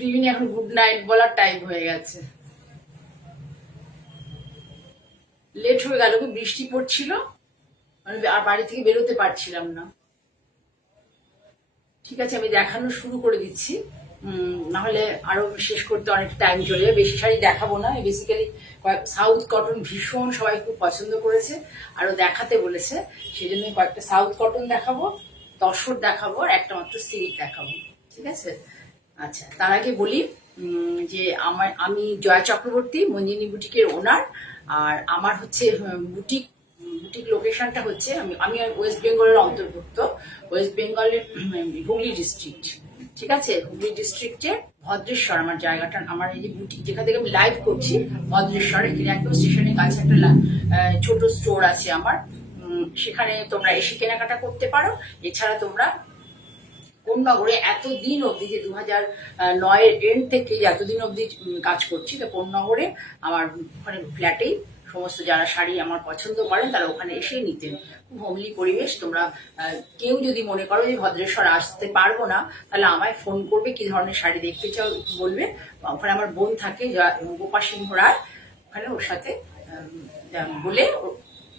Good evening, এখন good night বলার time হয়ে গেছে। লেট হয়ে গেল, খুব বৃষ্টি পড়ছিল, আর বাড়ি থেকে বেরোতে পারছিলাম না। ঠিক আছে, আমি দেখানো শুরু করে দিচ্ছি, নাহলে আরো শেষ করতে অনেক টাইম চলে যাবে। বেশি শাড়ি দেখাবো না। বেসিক্যালি সাউথ কটন ভীষণ সবাই খুব পছন্দ করেছে, আরো দেখাতে বলেছে, সেই জন্য কয়েকটা সাউথ কটন দেখাবো, তসর দেখাবো, আর একটা মাত্র সিল্ক দেখাবো। ঠিক আছে, আচ্ছা তার আগে বলি যে আমি জয়া চক্রবর্তী, মঞ্জিনী বুটিকের ওনার। আর আমার হচ্ছে বুটিক বুটিক লোকেশনটা হচ্ছে, আমি ওয়েস্ট বেঙ্গলের অন্তর্ভুক্ত, ওয়েস্ট বেঙ্গলের হুগলি ডিস্ট্রিক্ট। ঠিক আছে, হুগলি ডিস্ট্রিক্টে ভদ্রেশ্বর আমার জায়গাটা, আমার এই যে বুটিক যেখান থেকে আমি লাইভ করছি, ভদ্রেশ্বর, এখানে একদম স্টেশনের কাছে একটা ছোট স্টোর আছে আমার। সেখানে তোমরা এসে কেনাকাটা করতে পারো। এছাড়া তোমরা কোন্নগরে এতদিন অবধি, যে 2009-এর এন্ড থেকে এতদিন অবধি কাজ করছি, তো কোন্নগরে আমার ওখানে ফ্ল্যাটেই সমস্ত যারা শাড়ি আমার পছন্দ করেন তারা ওখানে এসে নিতেন। খুব হোমলি পরিবেশ। তোমরা কেউ যদি মনে করো যে ভদ্রেশ্বর আসতে পারবো না, তাহলে আমায় ফোন করবে, কি ধরনের শাড়ি দেখতে চাও বলবে। ওখানে আমার বোন থাকে গোপা সিংহ রায়, ওখানে ওর সাথে বলে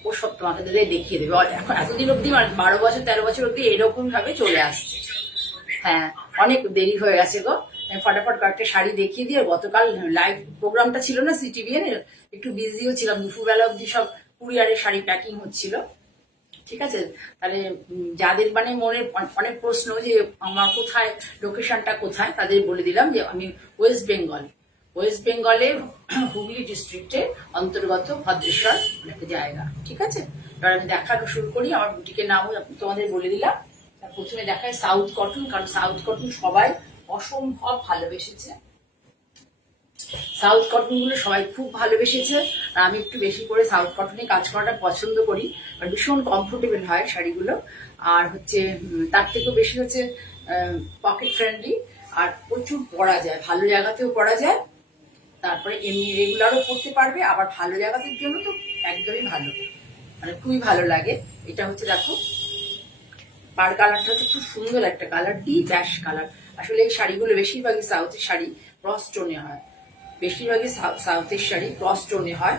ও সব তোমাকে দেখিয়ে দেবে। এখন এতদিন অবধি 12 বছর 13 বছর অবধি এরকম ভাবে চলে আসছে। হ্যাঁ, অনেক দেরি হয়ে গেছে গো, ফটাফট কয়েকটা শাড়ি দেখিয়ে দিয়ে। গতকাল লাইভ প্রোগ্রামটা ছিল না সিটিভিএন, একটু বিজিও ছিলাম, দুপুরবেলা অব্দি সব কুরিয়ারের শাড়ি প্যাকিং হচ্ছিল। ঠিক আছে, তাহলে যাদের মানে মনে অনেক প্রশ্ন যে আমার কোথায়, লোকেশনটা কোথায়, তাদের বলে দিলাম যে আমি ওয়েস্ট বেঙ্গলে হুগলি ডিস্ট্রিক্টের অন্তর্গত ভদ্রেশ্বর একটা জায়গা। ঠিক আছে, এবার আমি দেখানো শুরু করি। আমার বুটিকের নামও তোমাদের বলে দিলাম। প্রথমে দেখায় সাউথ কটন, কারণ সাউথ কটন সবাই অসম্ভব ভালোবেসেছে। সাউথ কটন গুলো সবাই খুব ভালোবেসেছে, আর আমি একটু বেশি করে সাউথ কটনে কাজ করাটা পছন্দ করি, আর ভীষণ কমফোর্টেবল হয় শাড়িগুলো। আর হচ্ছে তার থেকেও বেশি হচ্ছে পকেট ফ্রেন্ডলি, আর প্রচুর পরা যায়, ভালো জায়গাতেও পরা যায়। তারপরে এমনি রেগুলারও পরতে পারবে, আবার ভালো জায়গাদের জন্য তো একদমই ভালো, মানে খুবই ভালো লাগে। এটা হচ্ছে দেখো, পার কালারটা হচ্ছে খুব সুন্দর একটা কালার, ডিপ অ্যাশ কালার। আসলে এই শাড়িগুলো বেশিরভাগই সাউথের শাড়ি ক্রস টোনে হয়, বেশিরভাগই সাউথের শাড়ি ক্রস টোনে হয়।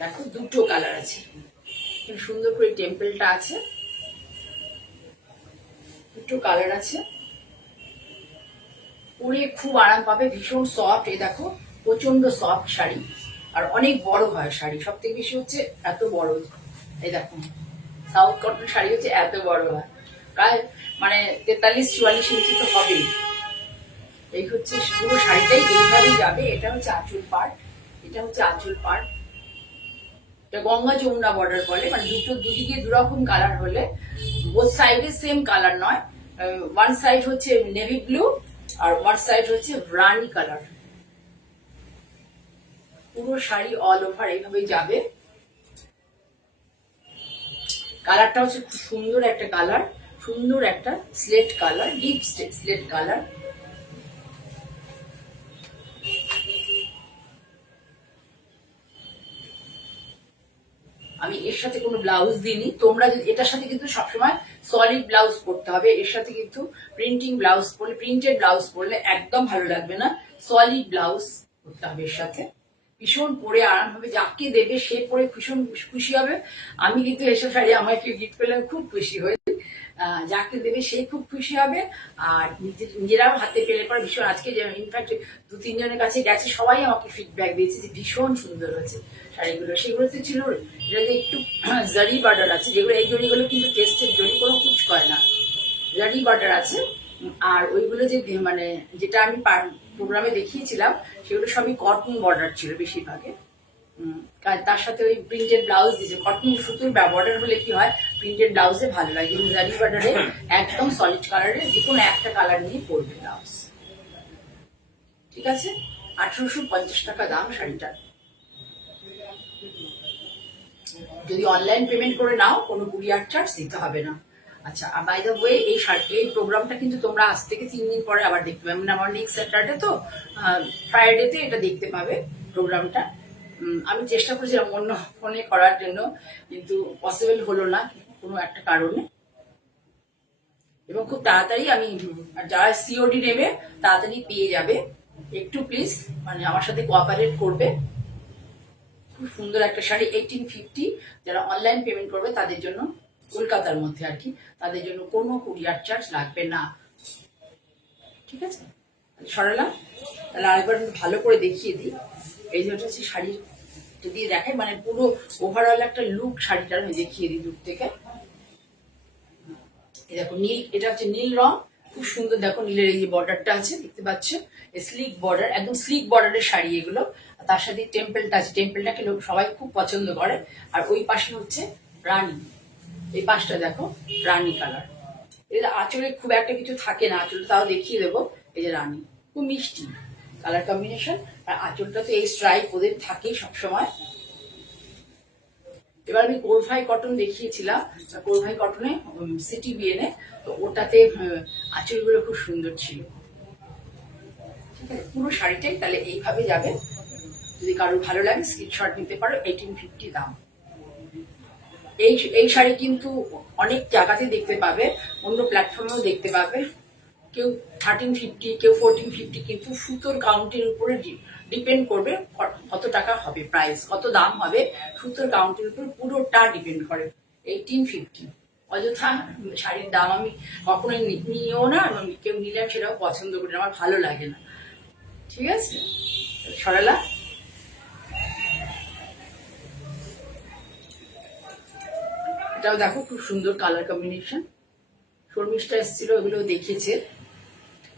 দেখো দুটো কালার আছে, খুব সুন্দর করে টেম্পলটা আছে, দুটো কালার আছে, পরে খুব আরাম পাবে, ভীষণ সফট। এই দেখো প্রচন্ড সফট শাড়ি, আর অনেক বড় হয় শাড়ি, সব থেকে বেশি হচ্ছে এত বড়। এই দেখো সাউথ কটন শাড়ি হচ্ছে এত বড় হয়, প্রায় মানে 43-44 ইঞ্চি তো হবেই। এই হচ্ছে পুরো শাড়িটাই এইভাবেই যাবে। এটা হচ্ছে আঁচল পার্ট, এটা হচ্ছে আঁচল পার্ট। এটা গঙ্গা যমুনা বর্ডার বলে, মানে দুদিকে দুরকম কালার হলে, বোথ সাইডে সেম কালার নয়, ওয়ান সাইড হচ্ছে নেভি ব্লু আর ওয়ান সাইড হচ্ছে রানি কালার। পুরো শাড়ি অল ওভার এইভাবেই যাবে। কালারটা হচ্ছে খুব সুন্দর একটা কালার, সুন্দর একটা slate colour, deep slate colour. আমি এর সাথে কোনো ব্লাউজ দিইনি। তোমরা যদি এটার সাথে কিন্তু সবসময় সলিড ব্লাউজ পরতে হবে, এর সাথে কিন্তু প্রিন্টিং ব্লাউজ পরলে, প্রিন্টেড ব্লাউজ পরলে একদম ভালো লাগবে না। সলিড ব্লাউজ পরতে হবে এর সাথে, ভীষণ পরে আরাম হবে, যাকে দেবে সে পরে ভীষণ খুশি হবে। আমি কিন্তু এসব শাড়ি আমার কেউ গিফট করলে খুব খুশি হই, যাকে দেবে সে খুব খুশি হবে, আর নিজেরাও হাতে পেলে পরে ভীষণ। আজকে ইনফ্যাক্ট 2-3 জনের কাছে গেছে, সবাই আমাকে ফিডব্যাক দিয়েছে যে ভীষণ সুন্দর হয়েছে শাড়িগুলো। সেগুলোতে ছিল এটাতে একটু জারি বার্ডার আছে, যেগুলো এই জড়িগুলো কিন্তু টেস্টের জড়ি, কোনো কুচ করে না, জারি বার্ডার আছে। আর ওইগুলো যে মানে যেটা আমি প্রোগ্রামে দেখিয়েছিলাম, সেগুলো সবই কটন বর্ডার ছিল বেশিরভাগে। তার সাথে ওই প্রিন্টেড ব্লাউজ দিয়েছে, কটন সুতোর বর্ডার হলে কি হয়, প্রিন্টেড ব্লাউজে ভালো লাগে। জারি বর্ডারে একদম সলিড কালারে যে কোনো একটা কালার নিয়ে পরবে ব্লাউজ। ঠিক আছে, 1850 টাকা দাম শাড়িটার। যদি অনলাইন পেমেন্ট করে নাও, কোনো কুরিয়ার চার্জ দিতে হবে না। আচ্ছা, বাই দ্য ওয়ে, এই প্রোগ্রামটা কিন্তু তোমরা আজ থেকে 3 দিন পরে আবার দেখতে পাবে, মানে আমার নেক্সট স্যাটারডে তো ফ্রাইডেতে এটা দেখতে পাবে প্রোগ্রামটা। আমি চেষ্টা করেছিলাম অন্য ফোনে করার জন্য, কিন্তু পসিবল হলো না, কোনো একটা কারণে। এবং খুব তাড়াতাড়ি আমি, যারা সিওডি নেবে তাড়াতাড়ি পেয়ে যাবে। একটু প্লিজ মানে আমার সাথে কোঅপারেট করবে। খুব সুন্দর একটা শাড়ি, 1850। যারা অনলাইন পেমেন্ট করবে তাদের জন্য, কলকাতার মধ্যে আর কি, তাদের জন্য কোনো কুরিয়ার চার্জ লাগবে না। ঠিক আছে, সরালাম। তাহলে আরেকবার ভালো করে দেখিয়ে দিই। এই যে হচ্ছে শাড়ির যদি দেখাই, মানে পুরো ওভারঅল একটা লুক শাড়িটার আমি দেখিয়ে দিই দূর থেকে। এই দেখো নীল, এটা হচ্ছে নীল রং, খুব সুন্দর। দেখো নীলের এই যে বর্ডারটা আছে দেখতে পাচ্ছ, স্লিক বর্ডার, একদম স্লিক বর্ডারের শাড়ি এগুলো। তার সাথে টেম্পলটা আছে, টেম্পলটাকে লোক সবাই খুব পছন্দ করে। আর ওই পাশে হচ্ছে রানী, এই পাশটা দেখো রানী কালার। এটা আঁচলে খুব একটা কিছু থাকে না, আঁচলটা তাও দেখিয়ে দেবো। এই যে রানী, খুব মিষ্টি কালার কম্বিনেশন। আর আঁচলটা তো এই স্ট্রাইপ ওদের থাকেই সবসময়। এবার আমি কোরভাই কটন দেখিয়েছিলাম, কোরভাই কটনে সিটি বিএনে, তো ওটাতে আঁচলগুলো খুব সুন্দর ছিল। ঠিক আছে, পুরো শাড়িটাই তাহলে এইভাবে যাবে। যদি কারোর ভালো লাগে স্ক্রিনশট নিতে পারো। 1850 দাম। এই শাড়ি কিন্তু অনেক জায়গাতে দেখতে পাবে, অন্য প্ল্যাটফর্মেও দেখতে পাবে। কেউ 1350, কেউ 1450, কিন্তু সুতোর কাউন্টের উপরে ডিপেন্ড করবে কত টাকা হবে, প্রাইস কত দাম হবে, সুতোর কাউন্টের উপর পুরোটা ডিপেন্ড করে। 1850 অযথা শাড়ির দাম আমি কখনোই নিয়েও না, কেউ নিলে সেটাও পছন্দ করি না, আমার ভালো লাগে না। ঠিক আছে, সরালা। এটাও দেখো খুব সুন্দর কালার কম্বিনেশন। শর্মিষ্ঠা এসেছিল, ওগুলো দেখিয়েছে।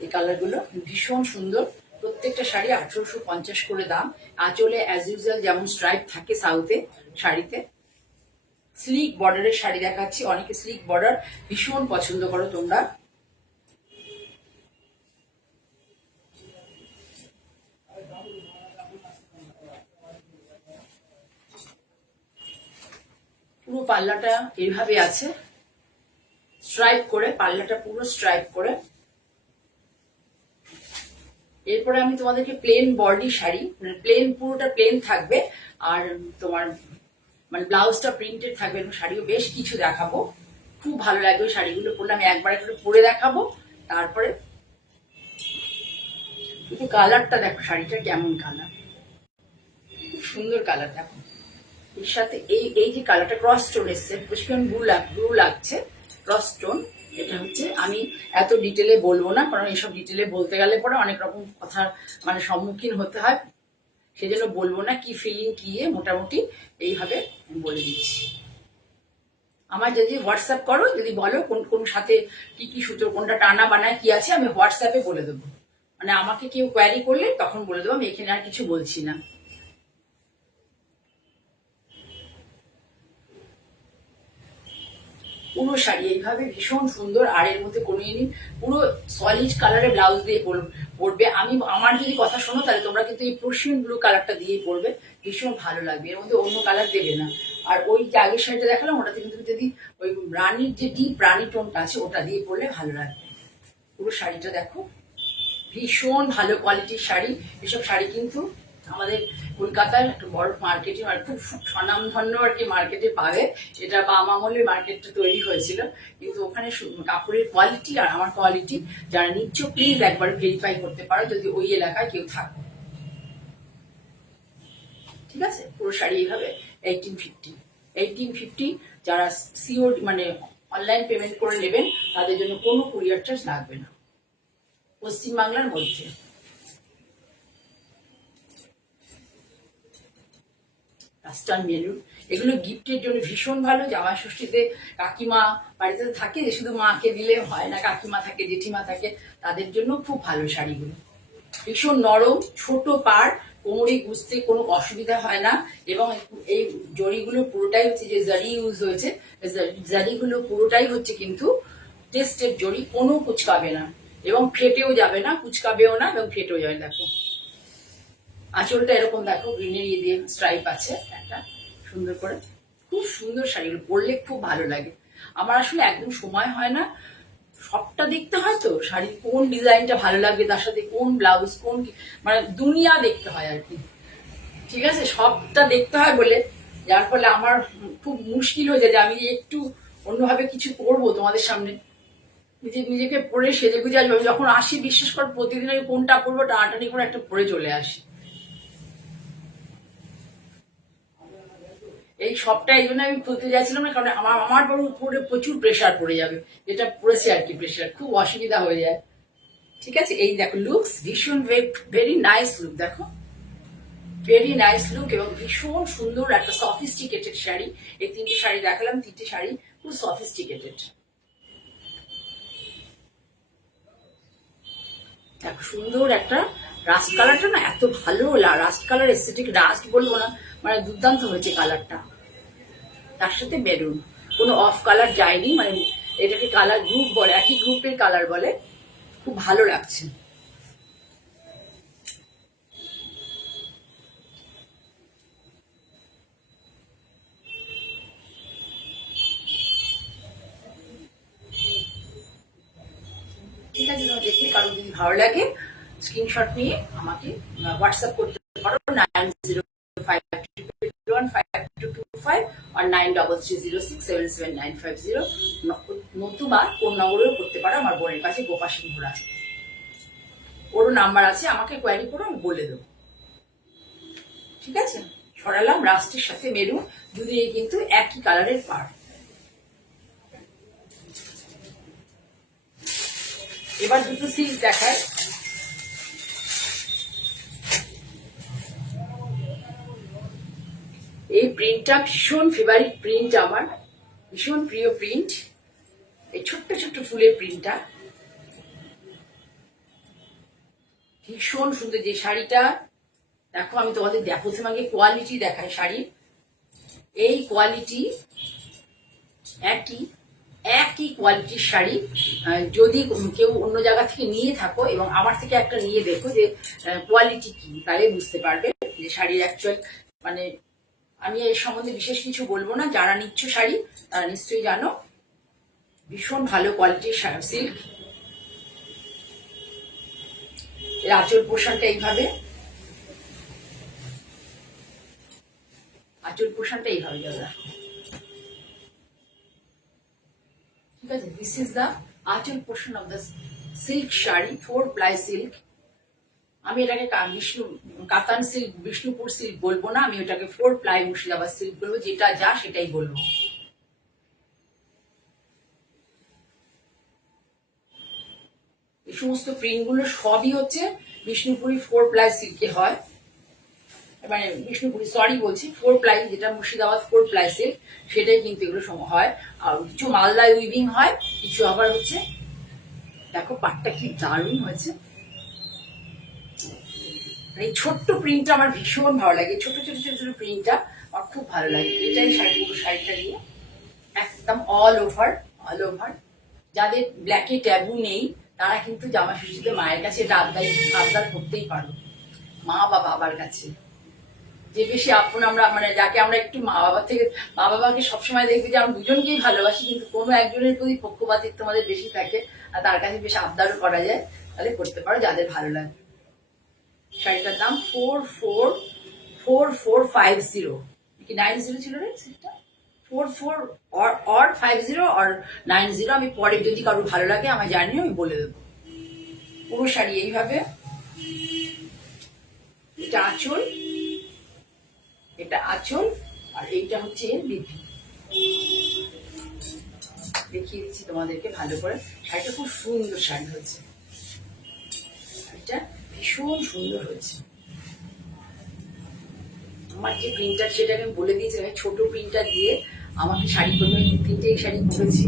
এই কালারগুলো ভীষণ সুন্দর। প্রত্যেকটা শাড়ি 1850 করে দাম। আঁচলে অ্যাজ ইউজুয়াল যেমন স্ট্রাইপ থাকে সাউথে শাড়িতে। স্লিক বর্ডারের শাড়ি দেখাচ্ছি, অনেকে স্লিক বর্ডার ভীষণ পছন্দ করো তোমরা। পুরো পাল্লাটা এইভাবে আছে, স্ট্রাইপ করে, পাল্লাটা পুরো স্ট্রাইপ করে। এরপরে আমি তোমাদেরকে প্লেন বডি শাড়ি, মানে প্লেন, পুরোটা প্লেন থাকবে, আর তোমার মানে ব্লাউজটা প্রিন্টেড থাকবে, এবং শাড়িও বেশ কিছু দেখাবো। খুব ভালো লাগবে শাড়িগুলো পরলে। আমি একবার একটু পরে দেখাবো, তারপরে শুধু কালারটা দেখো, শাড়িটা কেমন কালার, খুব সুন্দর কালার। দেখো এর সাথে এই যে কালারটা ক্রস স্টোন এসছে, বেশিক্ষণ ব্লু লাগছে, ক্রস স্টোন। এটা হচ্ছে, আমি এত ডিটেলে বলবো না, কারণ এইসব ডিটেলে বলতে গেলে পরে অনেক রকম কথা মানে সম্মুখীন হতে হয়, সেজন্য বলবো না। কি ফিলিং কি, মোটামুটি এইভাবে বলে দিচ্ছি। আমার যদি হোয়াটসঅ্যাপ করো, যদি বলো কোন কোন সাথে কি কি সুতো, কোনটা টানা বানায় কি আছে, আমি হোয়াটসঅ্যাপে বলে দেবো। মানে আমাকে কেউ কোয়ারি করলে তখন বলে দেবো, আমি এখানে আর কিছু বলছি না। পুরো শাড়ি এইভাবে ভীষণ সুন্দর। আর এর মধ্যে কোনো নেই, পুরো সলিড কালারের ব্লাউজ দিয়ে পরবে। আমি আমার যদি কথা শোনো, তাহলে তোমরা কিন্তু এই প্রশিয়ান ব্লু কালারটা দিয়েই পরবে, ভীষণ ভালো লাগবে। এর মধ্যে অন্য কালার দেবে না। আর ওই যে আগের শাড়িটা দেখালাম, ওটাতে কিন্তু যদি ওই রানীর যে ডিপ রানী টোনটা আছে, ওটা দিয়ে পরলে ভালো লাগবে। পুরো শাড়িটা দেখো, ভীষণ ভালো কোয়ালিটির শাড়ি। এসব শাড়ি কিন্তু আমাদের কলকাতার একটা বড় মার্কেটে, খুব স্বনামধন্য আর কি মার্কেটে পাবে। এটা বাম আমলের মার্কেটটা তৈরি হয়েছিল, কিন্তু ওখানে কাপড়ের কোয়ালিটি আর আমার কোয়ালিটি যারা নিচ্ছ, প্লিজ একবার ভেরিফাই করতে পারো, যদি ওই এলাকায় কেউ থাকো। ঠিক আছে, পুরো শাড়ি এইভাবে 1850। যারা সিওর মানে অনলাইন পেমেন্ট করে নেবেন, তাদের জন্য কোনো কুরিয়ার চার্জ লাগবে না, পশ্চিমবাংলার মধ্যে। কাস্টার্ড মেরুন, এগুলো গিফটের জন্য ভীষণ ভালো। জামাই ষষ্ঠীতে কাকিমা বাড়িতে থাকে, যে শুধু মাকে দিলে হয় না, কাকিমা থাকে, জেঠিমা থাকে, তাদের জন্য খুব ভালো শাড়িগুলো। ভীষণ নরম, ছোট পাড়, কোমরে গুজতে কোনো অসুবিধা হয় না। এবং এই জড়িগুলো পুরোটাই হচ্ছে, যে জারি ইউজ হয়েছে, জারিগুলো পুরোটাই হচ্ছে কিন্তু টেস্টের জড়ি, কোনো কুচকাবে না এবং ফেটেও যাবে না, কুচকাবেও না এবং ফেটেও যাবে। দেখো আঁচলটা এরকম দেখো, গ্রিনের ইয়ে দিয়ে স্ট্রাইপ আছে একটা সুন্দর করে। খুব সুন্দর শাড়িগুলো পরলে খুব ভালো লাগে। আমার আসলে একদম সময় হয় না, সবটা দেখতে হয় তো, শাড়ির কোন ডিজাইনটা ভালো লাগবে, তার সাথে কোন ব্লাউজ, কোন মানে দুনিয়া দেখতে হয় আর কি। ঠিক আছে, সবটা দেখতে হয় বলে, যার ফলে আমার খুব মুশকিল হয়ে যায় যে আমি একটু অন্যভাবে কিছু করবো তোমাদের সামনে, নিজেকে পরে সেজে গুজে আসবে। যখন আসি বিশ্বাস কর প্রতিদিন আমি কোনটা পরবো টানাটানি করে একটা পরে চলে আসি। এই সবটা এই জন্য আমি তুলতে যাচ্ছিলাম না, কারণ আমার বড় উপরে প্রচুর প্রেশার পড়ে যাবে, যেটা পড়েছে আর কি, প্রেশার খুব অসুবিধা হয়ে যায়। ঠিক আছে, এই দেখো লুকস ভীষণ ভেরি নাইস লুক, দেখো ভেরি নাইস লুক এবং ভীষণ সুন্দর একটা সফিস্টিকেটেড শাড়ি। এই তিনটে শাড়ি দেখালাম, তিনটে শাড়ি খুব সফিস্টিকেটেড। দেখো সুন্দর একটা রাস্ট কালারটা না এত ভালো, রাস্ট কালার এস্থেটিক, রাস্ট বলবো না, মানে দুর্দান্ত হয়েছে কালারটা। তার সাথে মেরুন, কোনো অফ কালার যায়নি, মানে এটাকে কালার গ্রুপ বলে, একই গ্রুপের কালার বলে, খুব ভালো লাগছে। ঠিক আছে, তোমার দেখে কারো যদি ভালো লাগে স্ক্রিনশট নিয়ে আমাকে হোয়াটসঅ্যাপ করতে পারো 9055215225 আর 9330677950, নতুবা কোন নম্বরেও করতে পারো আমার বোনের কাছে গোপা সিংহ রায়, ওরও নাম্বার আছে, আমাকে কোয়ারি করো, আমি বলে দেবো। ঠিক আছে, সরালাম রাস্টের সাথে মেরুন, দুদিকে কিন্তু একই কালারের পার। এবার দুটো সিল্ক দেখায়। এই প্রিন্টটা ভীষণ ফেভারিট প্রিন্ট আমার, ভীষণ প্রিয় প্রিন্ট, এই ছোট্ট ছোট্ট ফুলের প্রিন্টটা ভীষণ সুন্দর। যে শাড়িটা দেখো, আমি তোমাদের দেখো, তোমাকে কোয়ালিটি দেখাই শাড়ির, এই কোয়ালিটি একই একই কোয়ালিটির শাড়ি। যদি কেউ অন্য জায়গা থেকে নিয়ে থাকো এবং আমার থেকে একটা নিয়ে দেখো যে কোয়ালিটি কি, তাহলে বুঝতে পারবে যে শাড়ির অ্যাকচুয়াল, মানে আমি এর সম্বন্ধে বিশেষ কিছু বলবো না, যারা নিচ্ছ শাড়ি তারা নিশ্চয়ই জানো, ভীষণ ভালো কোয়ালিটির সিল্ক। এর আঁচল পোষণটা এইভাবে, আঁচল পোষণটা এইভাবে যাবে। ঠিক আছে, দিস ইজ দ্য আঁচল portion of the silk sari, 4 ply silk. আমি এটাকে কাতান সিল্ক, বিষ্ণুপুর সিল্ক বলবো না, আমি ওটাকে 4 ply মুর্শিদাবাদ সিল্ক বলবো, যেটা যা সেটাই বলবো। এই সমস্ত প্রিন্ট গুলো সবই হচ্ছে বিষ্ণুপুরি 4 ply সিল্কে হয়, মানে বিষ্ণুপুরি সরি বলছি, 4 ply, যেটা মুর্শিদাবাদ 4 ply সিল্ক, সেটাই কিন্তু এগুলো হয়। আর কিছু মালদায় উইভিং হয়, কিছু আবার হচ্ছে, দেখো পাটটা কি দারুণ হয়েছে। এই ছোট্ট প্রিন্টটা আমার ভীষণ ভালো লাগে, ছোট ছোট ছোট ছোট প্রিন্টটা আমার খুব ভালো লাগে। এটাই শাড়িটা নিয়ে একদম অল ওভার, অল ওভার। যাদের ব্ল্যাকে ট্যাবু নেই তারা কিন্তু জামা ষষ্ঠীতে মায়ের কাছে এটা আবদার করতেই পারো, মা বা বাবার কাছে। যে বেশি আপন আমরা, মানে যাকে আমরা একটু মা বাবাকে সবসময় দেখবে যে আমরা দুজনকেই ভালোবাসি, কিন্তু কোনো একজনের প্রতি পক্ষপাতিত্ব আমাদের বেশি থাকে, আর তার কাছে বেশি আবদারও করা যায়, তাহলে করতে পারো যাদের ভালো লাগে। শাড়িটার দাম 4450, কি 90 ছিল রে সেটা, 44 or 50 or 90। আমি পরে যদি কারো ভালো লাগে আমার জানিও, আমি বলে দেবো। পুরো শাড়ি এইভাবে, এটা আঁচল, এটা আঁচল, আর এইটা হচ্ছে এর বৃদ্ধি। দেখিয়ে দিচ্ছি তোমাদেরকে ভালো করে। শাড়িটা খুব সুন্দর শাড়ি হয়েছে, শাড়িটা ভীষণ সুন্দর হয়েছে। আমার যে প্রিন্টার সেটাকে আমি বলে দিয়েছি, আমি ছোট প্রিন্টার দিয়ে আমাকে শাড়ি করবে, তিনটে শাড়ি করেছি।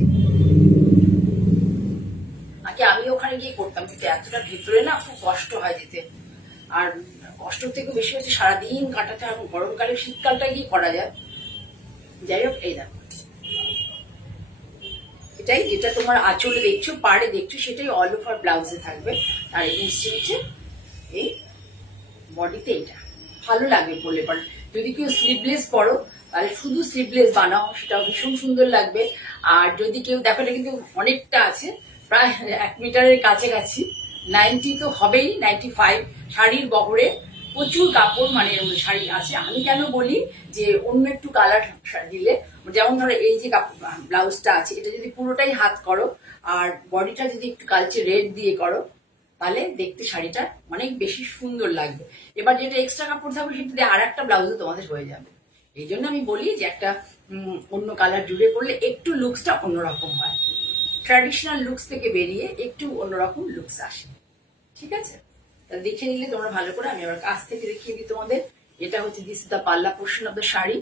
আগে আমি ওখানে গিয়ে করতাম, কিন্তু এতটা ভেতরে না খুব কষ্ট হয় যেতে, আর কষ্ট থেকে বেশি হচ্ছে সারাদিন কাটাতে হয়। গরমকালে শীতকালটা গিয়ে করা যায়। যাই হোক, এই দেখো এটাই, যেটা তোমার আঁচলে দেখছো, পাড়ে দেখছো, সেটাই অল ওভার ব্লাউজে থাকবে। আর এই হচ্ছে এই বডিতে, এটা ভালো লাগবে পরলে পরে। যদি কেউ স্লিভলেস পরো তাহলে শুধু স্লিভলেস বানাও, সেটাও ভীষণ সুন্দর লাগবে। আর যদি কেউ দেখো, এটা কিন্তু অনেকটা আছে, প্রায় 1 মিটারের কাছাকাছি, 90 তো হবেই, 95 শাড়ির বহরে প্রচুর কাপড় মানে শাড়ি আছে। আমি কেন বলি যে অন্য একটু কালার দিলে, যেমন ধরো এই যে ব্লাউজটা আছে, এটা যদি পুরোটাই হাত করো আর বডিটা যদি একটু কালচে রেড দিয়ে করো, তাহলে দেখতে শাড়িটা অনেক বেশি সুন্দর লাগবে। এবার যেটা এক্সট্রা কাপড় থাকবে সেটা দিয়ে আর একটা ব্লাউজও তোমাদের হয়ে যাবে। এই জন্য আমি বলি যে একটা অন্য কালার জুড়ে করলে একটু লুকসটা অন্যরকম হয়, ট্র্যাডিশনাল লুকস থেকে বেরিয়ে একটু অন্যরকম লুকস আসে। ঠিক আছে, তাহলে দেখে নিলে তোমরা ভালো করে। আমি আবার কাছ থেকে দেখিয়ে দিই তোমাদের। এটা হচ্ছে দিস দ্য পাল্লা portion of the sari,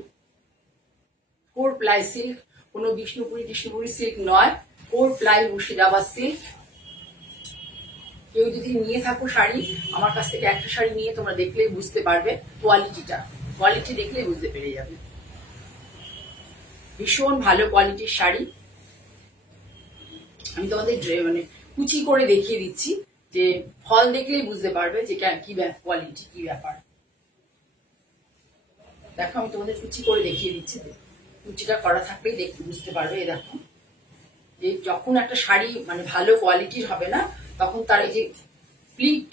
4 ply silk, কোনো বিষ্ণুপুরি সিল্ক নয়, 4 প্লাই মুর্শিদাবাদ সিল্ক। কেউ যদি নিয়ে থাকো শাড়ি আমার কাছ থেকে, একটা শাড়ি নিয়ে তোমরা দেখলেই বুঝতে পারবে কোয়ালিটি দেখলেই বুঝতে পেরে যাবে। ভীষণ ভালো কোয়ালিটির শাড়ি। আমি তোমাদের মানে কুচি করে দেখিয়ে দিচ্ছি, যে ফল দেখলেই বুঝতে পারবে যে কি কোয়ালিটি, কি ব্যাপার। দেখো আমি তোমাদের কুচি করে দেখিয়ে দিচ্ছি, কুচিটা করা থাকলেই দেখতে বুঝতে পারবে। এই দেখো, যে যখন একটা শাড়ি মানে ভালো কোয়ালিটির হবে না, তখন তার এই যে প্লিট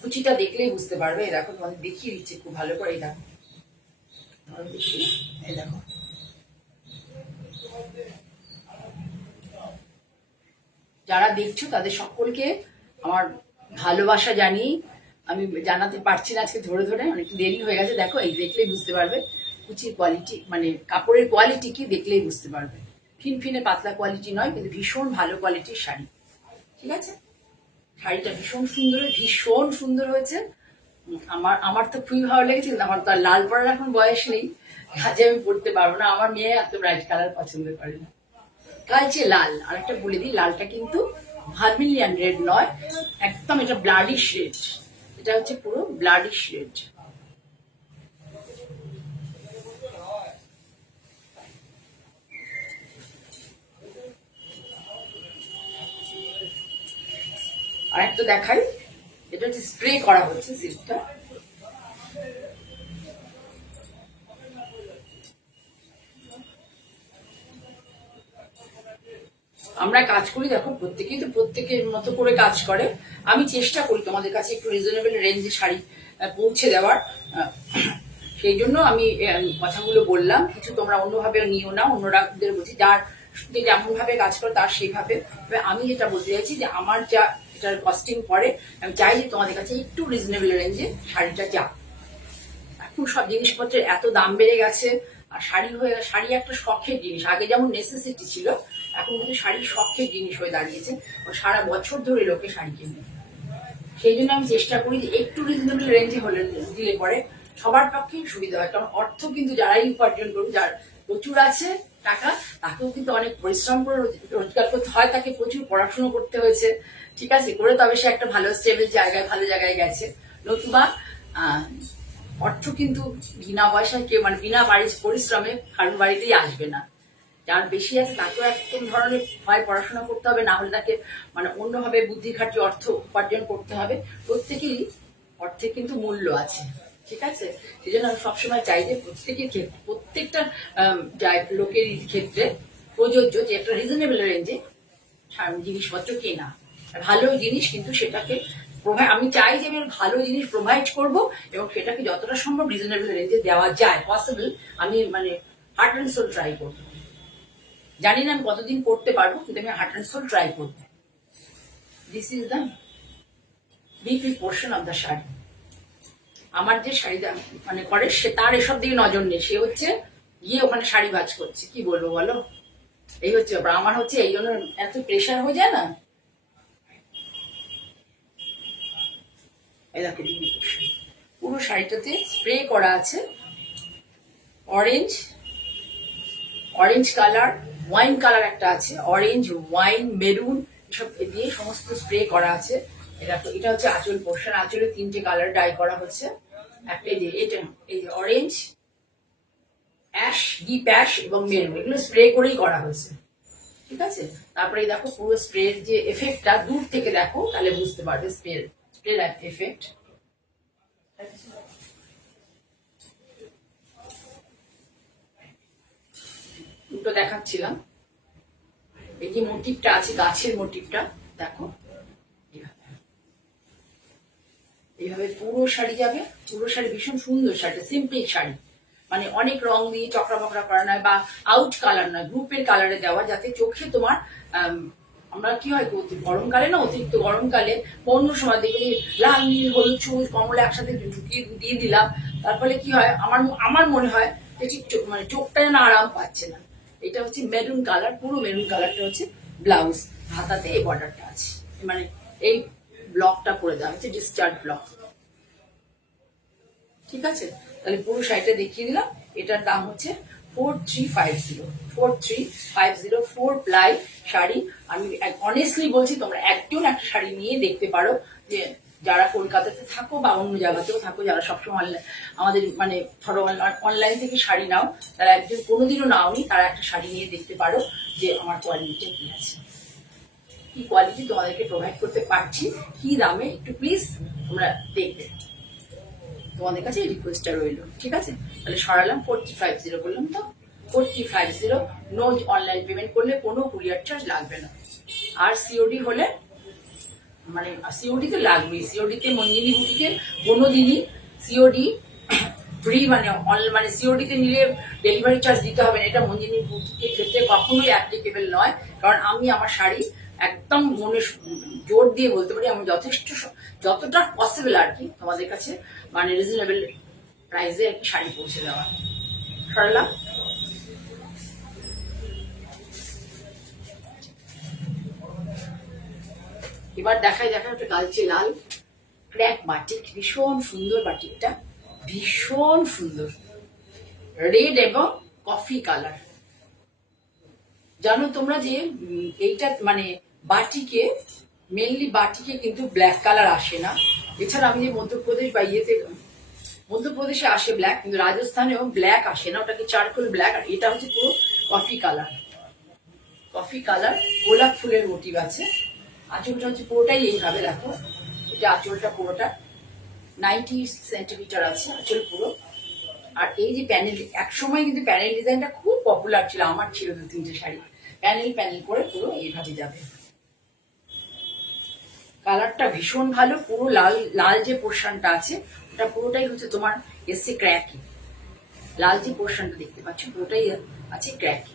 কুচিটা দেখলেই বুঝতে পারবে। এই দেখো তোমাদের দেখিয়ে দিচ্ছি খুব ভালো করে। এই দেখো, এই দেখো, যারা দেখছো তাদের সকলকে আমার ভালোবাসা জানিয়ে, আমি জানাতে পারছি না আজকে ধরে ধরে, অনেক দেরি হয়ে গেছে। দেখো এই দেখলেই বুঝতে পারবে কুচির কোয়ালিটি, মানে কাপড়ের কোয়ালিটি কি দেখলেই বুঝতে পারবে। ফিনফিনে পাতলা কোয়ালিটি নয়, কিন্তু ভীষণ ভালো কোয়ালিটির শাড়ি। ঠিক আছে, শাড়িটা ভীষণ সুন্দর হয়েছে। আমার তো খুবই ভালো লেগেছে, কিন্তু আমার তো আর লাল পরার এখন বয়স নেই, কাজে আমি পড়তে পারবো না। আমার মেয়ে এত ব্রাইট কালার পছন্দ করে না। কালচে লাল, আর একটা বলে দিই, লালটা কিন্তু ভার্মিলিয়ান রেড নয়, একদম এটা ব্লাডিশ রেড। এটা হচ্ছে পুরো ব্লাডিশ রেড। আর একটা দেখাই, এটা হচ্ছে স্প্রে করা হচ্ছে সিল্কটা। আমরা কাজ করি, দেখো প্রত্যেকেই তো প্রত্যেকের মতো করে কাজ করে। আমি চেষ্টা করি তোমাদের কাছে একটু রিজনেবল রেঞ্জে শাড়ি পৌঁছে দেওয়ার। সেই জন্য আমি কথাগুলো বললাম। কিছু তোমরা অন্যভাবে নিও না, অন্যরাদের বলছি যার যেমন ভাবে কাজ করে তার সেইভাবে। আমি যেটা বলতে চাইছি যে আমার যা এটার কস্টিং পড়ে, আমি চাই যে তোমাদের কাছে একটু রিজনেবল রেঞ্জে শাড়িটা যাক। এখন সব জিনিসপত্রের এত দাম বেড়ে গেছে, আর শাড়ি একটা শখের জিনিস। আগে যেমন নেসেসিটি ছিল, এখন কিন্তু শাড়ি শখের জিনিস হয়ে দাঁড়িয়েছে। সারা বছর ধরে লোকে শাড়ি কিনবে। সেই জন্য আমি চেষ্টা করি যে একটু রিজনেবল রেঞ্জে হলে দিলে পরে সবার পক্ষেই সুবিধা হয়। কারণ অর্থ কিন্তু যারাই উপার্জন করুক, যার প্রচুর আছে টাকা, তাকেও কিন্তু অনেক পরিশ্রম করে রোজগার করতে হয়, তাকে প্রচুর পড়াশুনো করতে হয়েছে। ঠিক আছে, করে তবে সে একটা ভালো স্টেবল জায়গায়, ভালো জায়গায় গেছে। নতুবা অর্থ কিন্তু বিনা পয়সায় কেউ, মানে বিনা পরিশ্রমে কারোর বাড়িতেই আসবে না। যার বেশি আছে তাকেও একদম ধরনের হয় পড়াশোনা করতে হবে, না হলে তাকে মানে অন্যভাবে বুদ্ধি খাটিয়ে অর্থ উপার্জন করতে হবে। প্রত্যেকেরই অর্থের কিন্তু মূল্য আছে। ঠিক আছে, সেই জন্য আমি সবসময় চাই যে প্রত্যেকের ক্ষেত্রে, প্রত্যেকটা লোকের ক্ষেত্রে প্রযোজ্য যে একটা রিজনেবল রেঞ্জে জিনিসপত্র কেনা। ভালো জিনিস কিন্তু সেটাকে আমি চাই যে আমি ভালো জিনিস প্রোভাইড করব, এবং সেটাকে যতটা সম্ভব রিজনেবল রেঞ্জে দেওয়া যায় পসিবল, আমি মানে হার্ট অ্যান্ড সোল ট্রাই করবো। জানি না আমি কতদিন করতে পারবো, কিন্তু আমি হার্ট অ্যান্ড সোল ট্রাই করবো। This is the BP portion of the sari. আমার যে শাড়ি মানে করে, সে তার এসব দিকে নজর নেই, সে হচ্ছে গিয়ে ওখানে শাড়ি ভাজ করছে। কি বলবো বলো, এই হচ্ছে ব্যাপার। আমার হচ্ছে এই জন্য এত প্রেশার হয়ে যায় না। এই দেখো বিপি পোর্শন, পুরো শাড়িটাতে স্প্রে করা আছে অরেঞ্জ কালার, ওয়াইন কালার একটা আছে, অরেঞ্জ, ওয়াইন, মেরুন, এসব দিয়ে সমস্ত স্প্রে করা আছে। এটা হচ্ছে আঁচল পোর্শন। আঁচলে 3টে কালার ডাই করা হচ্ছে। একটা এই যে অরেঞ্জ, অ্যাশ, ডিপ অ্যাশ এবং মেরুন, এগুলো স্প্রে করেই করা হয়েছে। ঠিক আছে, তারপরে দেখো পুরো স্প্রের যে এফেক্টটা দূর থেকে দেখো, তাহলে বুঝতে পারবে স্প্রের এফেক্ট। দুটো দেখাচ্ছিলাম। এই যে মোটিভটা আছে, গাছের মোটিভটা দেখো, এইভাবে পুরো শাড়ি যাবে। পুরো শাড়ি ভীষণ সুন্দর শাড়িটা, সিম্পল শাড়ি, মানে অনেক রং দিয়ে চকরা বকরা করা নয় বা আউট কালার নয়, গ্রুপের কালারে দেওয়া, যাতে চোখে তোমার আমরা কি হয় গরমকালে না, অতিরিক্ত গরমকালে অন্য সময় দেখি লাল নীল হলুদ সবুজ কমলা একসাথে ঢুকিয়ে দিয়ে দিলাম, তার ফলে কি হয় আমার আমার মনে হয় যে ঠিক মানে চোখটা যেন আরাম পাচ্ছে না। এটা হচ্ছে মেরুন কালার, পুরো মেরুন কালারটা হচ্ছে ব্লাউজ, হাতাতে এই বর্ডারটা আছে, মানে এই ব্লকটা করে দেওয়া হচ্ছে ডিসচার্জ ব্লক। ঠিক আছে, তাহলে পুরো শাড়িটা দেখিয়ে দিলাম। এটার দাম হচ্ছে 4350, 4350 4 প্লাই শাড়ি। আমি অনেস্টলি বলছি, তোমরা একজন একটা শাড়ি নিয়ে দেখতে পারো, যে যারা কলকাতাতে থাকো বা অন্য জায়গাতেও থাকো, যারা সবসময় আমাদের মানে ধরো অনলাইন থেকে শাড়ি নাও, তারা একজন কোনোদিনও নাওনি, তারা একটা শাড়ি নিয়ে দেখতে পারো যে আমার কোয়ালিটিটা কি আছে, কি কোয়ালিটি তোমাদেরকে প্রোভাইড করতে পারছি, কি দামে, একটু প্লিজ তোমরা দেখবে, তোমাদের কাছে রিকোয়েস্টটা রইলো। ঠিক আছে, তাহলে সরালাম 4350 বললাম তো, 4350। নো অনলাইন পেমেন্ট করলে কোনো কুরিয়ার চার্জ লাগবে না। আর সিওডি হলে, মানে সিওডি তো লাগবেই, সিওডিতে মঞ্জিনী বুটিকে কোনোদিনই সিওডি ফ্রি, মানে মানে সিওডিতে নিলে ডেলিভারি চার্জ দিতে হবে না, এটা মঞ্জিনী বুটিকের ক্ষেত্রে কখনোই অ্যাপ্লিকেবল নয়। কারণ আমি আমার শাড়ি একদম মনে জোর দিয়ে বলতে পারি, আমি যথেষ্ট যতটা পসিবল আর কি তোমাদের কাছে মানে রিজনেবল প্রাইসে আর কি শাড়ি পৌঁছে দেওয়া। সরলাম। এবার দেখাই ওটা কালচে লাল ক্র্যাক বাটিক, ভীষণ সুন্দর বাটিকটা, ভীষণ সুন্দর, রেড এবং কফি কালার। জানো তোমরা যে এইটা মানে বাটিকে, মেনলি বাটিকে কিন্তু ব্ল্যাক কালার আসে না। এছাড়া আমি যে মধ্যপ্রদেশ বা ইয়েতে, মধ্যপ্রদেশে আসে ব্ল্যাক, কিন্তু রাজস্থানেও ব্ল্যাক আসে না, ওটাকে চারকোল ব্ল্যাক। আর এটা হচ্ছে পুরো কফি কালার, কফি কালার, গোলাপ ফুলের মোটিভ আছে। আঁচলটা হচ্ছে পুরোটাই এইভাবে, দেখো এটা আঁচলটা পুরোটা 90 সেন্টিমিটার আছে আঁচল পুরো। আর এই যে প্যানেল, একসময় কিন্তু প্যানেল ডিজাইনটা খুব পপুলার ছিল, আমার ছিল 2-3টে শাড়ি প্যানেল করে পুরো এইভাবে যাবে। কালারটা ভীষণ ভালো, পুরো লাল লাল যে পোর্শনটা আছে ওটা পুরোটাই হচ্ছে তোমার এসছে ক্র্যাকি, লাল যে পোর্শনটা দেখতে পাচ্ছ পুরোটাই আছে ক্র্যাকি,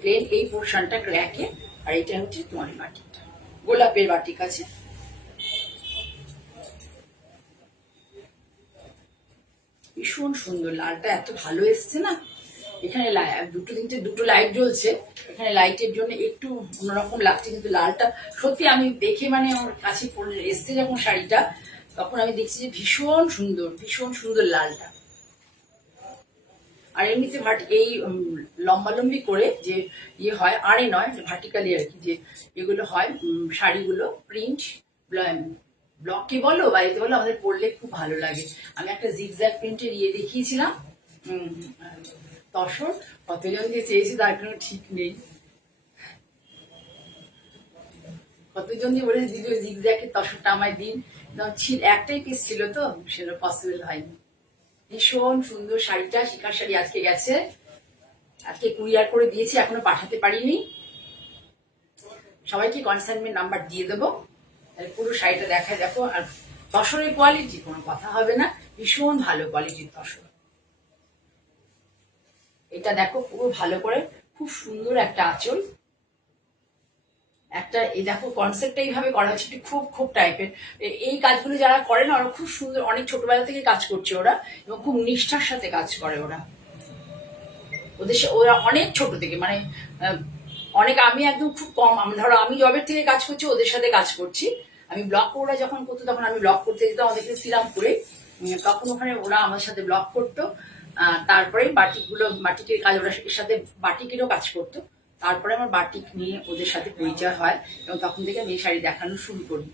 প্লেন এই পোর্শনটা ক্র্যাকে। আর এটা হচ্ছে তোমার বাটিকটা, গোলাপের বাটিক আছে। ভীষণ সুন্দর, লালটা এত ভালো এসছে না। এখানে দুটো লাইট জ্বলছে, এখানে লাইটের জন্য একটু অন্যরকম লাগছে, কিন্তু লালটা সত্যি আমি দেখে মানে আমার কাছে এসছে যখন শাড়িটা, তখন আমি দেখছি যে ভীষণ সুন্দর, ভীষণ সুন্দর লালটা। আর এমনিতে এই লম্বালম্বি করে যে ইয়ে হয়, আরে নয় ভার্টিক্যালি আর কি, যে এগুলো হয় শাড়িগুলো প্রিন্ট ব্লকে বলো বা এতে বলো, আমাদের পরলে খুব ভালো লাগে। আমি একটা জিগজ্যাগ প্রিন্টের ইয়ে দেখিয়েছিলাম তসর, কতজন দিয়ে চেয়েছি তার কোনো ঠিক নেই, কতজন দিয়ে বলে জিগজ্যাগের তসরটা আমায় দিন, একটাই পিস ছিল তো সেটা পসিবল হয়নি। ভীষণ সুন্দর শাড়িটা, শিখার শাড়ি আজকে গেছে, আজকে কুরিয়ার করে দিয়েছি, এখনো পাঠাতে পারিনি। সবাইকে কনসাইনমেন্ট নাম্বার দিয়ে দেবো। পুরো শাড়িটা দেখায়, দেখো। আর তসরের কোয়ালিটি কোনো কথা হবে না, ভীষণ ভালো কোয়ালিটির তসর। এটা দেখো পুরো ভালো করে, খুব সুন্দর একটা আঁচল, একটা এই দেখো কনসেপ্টটা এইভাবে করা হচ্ছে, খুব খুব টাইপের। এই কাজগুলো যারা করে না, ওরা খুব সুন্দর, অনেক ছোটবেলা থেকে কাজ করছে ওরা, এবং খুব নিষ্ঠার সাথে কাজ করে ওরা, ওরা অনেক ছোট থেকে, মানে অনেক, আমি একদম খুব কম, ধরো আমি জবের থেকে কাজ করছি, ওদের সাথে কাজ করছি। আমি ব্লগ ওরা যখন করতো তখন আমি ব্লগ করতে যেতাম আমাদের শ্রীরামপুরে, তখন ওখানে ওরা আমার সাথে ব্লগ করতো। তারপরে বাটিকের কাজ ওরা এর সাথে বাটিকেরও কাজ করতো। তারপরে আমার বাটিক নিয়ে ওদের সাথে পরিচয় হয়, এবং তখন থেকে আমি এই শাড়ি দেখানো শুরু করি।